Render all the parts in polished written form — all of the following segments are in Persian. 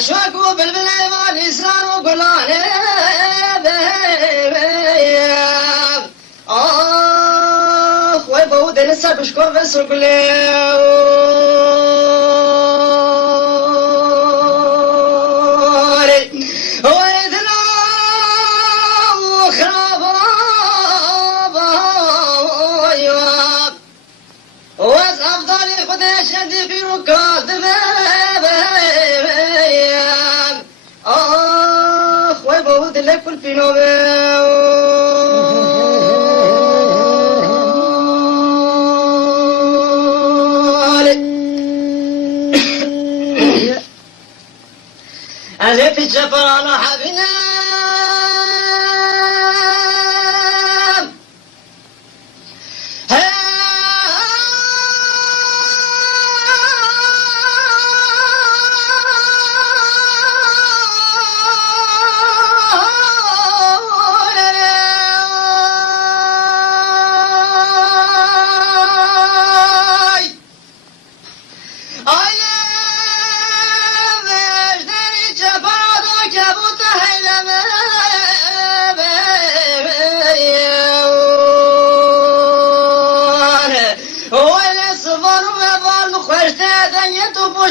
أشواق بالبليمان يسران وقلان ويبود نسا بشكور بس شدي في ركاز ويبود لكل في أزيد في الجفر على حبنا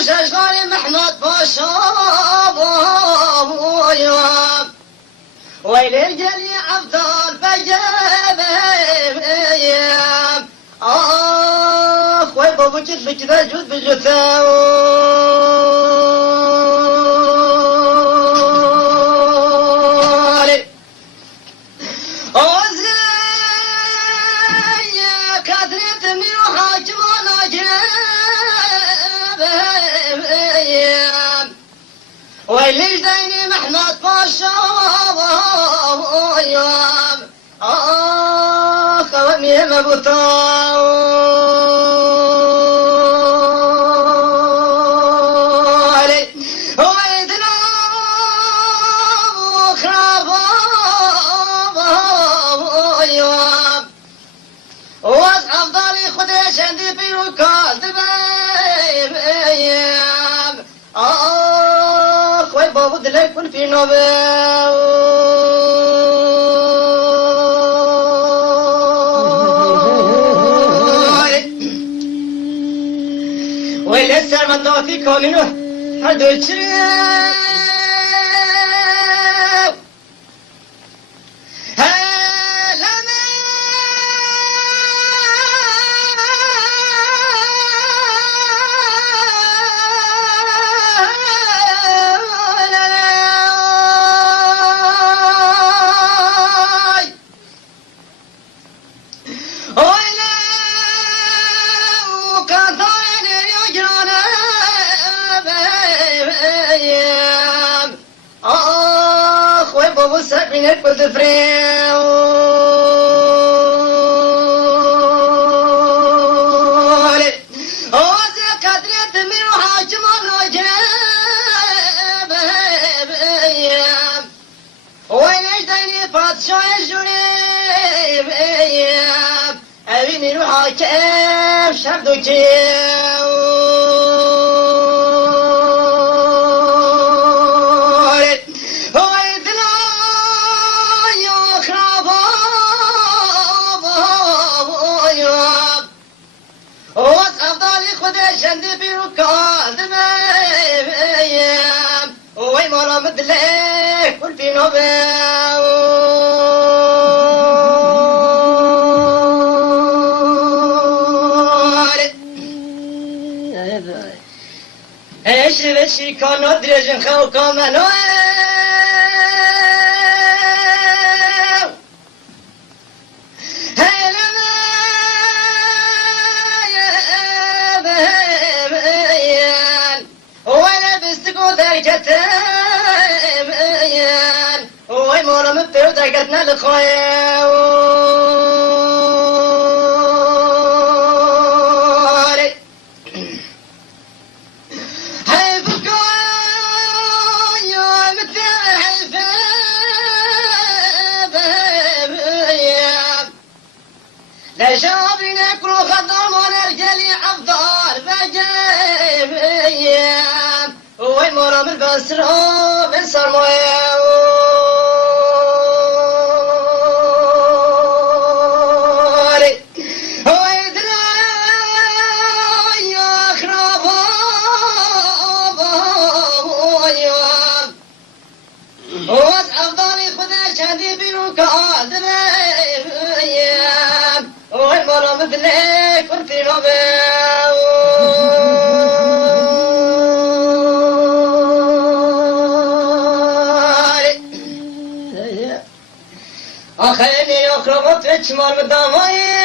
شجار محمد باشا ويل الجلي أفضل بجاب ويبو بجد بجد جود بجثاولي يا كثرة من حاكم ويليش ديني محمد باشا خوامي مبطالي ويدنا وخرابا واصحاب ضالي خديش عندي في ركاز دبايب ويبود لكل في ولسه من ضوفي كومينو حدو الشريف من الكل فريولي وزي كدرت من حاجم الوجاب وينش ديني فاتشو الجريب أبيني روحا كيف شردو كيف شندي في ركاز دمايم ويمر مدلك كل في نوبل ايش بشي كان ندرج خو كمان ويمر مبتو دقتنا الخوالي هاي بكون يوم التحف لا شابنا كل خضر ونرجلي أفضل فجيب وای مرامل بسرا من سرمایه بدلك ورفي آخرين يخربط في شمال بالضمايم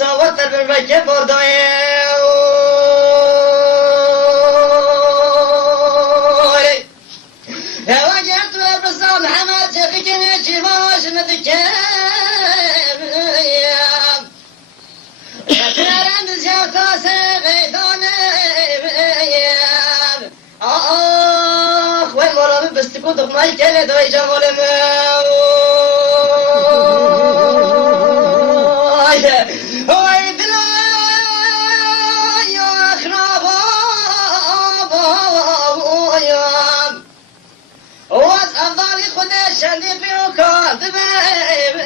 صوت بالمكة برداي يا وجهت وبصام حماد شفيكني جيباش نتكلم أتنرم زيوتا سغيدوني وين مرامي بستكون دخماي كالي دوي جمالي شندي بيوكا دبيب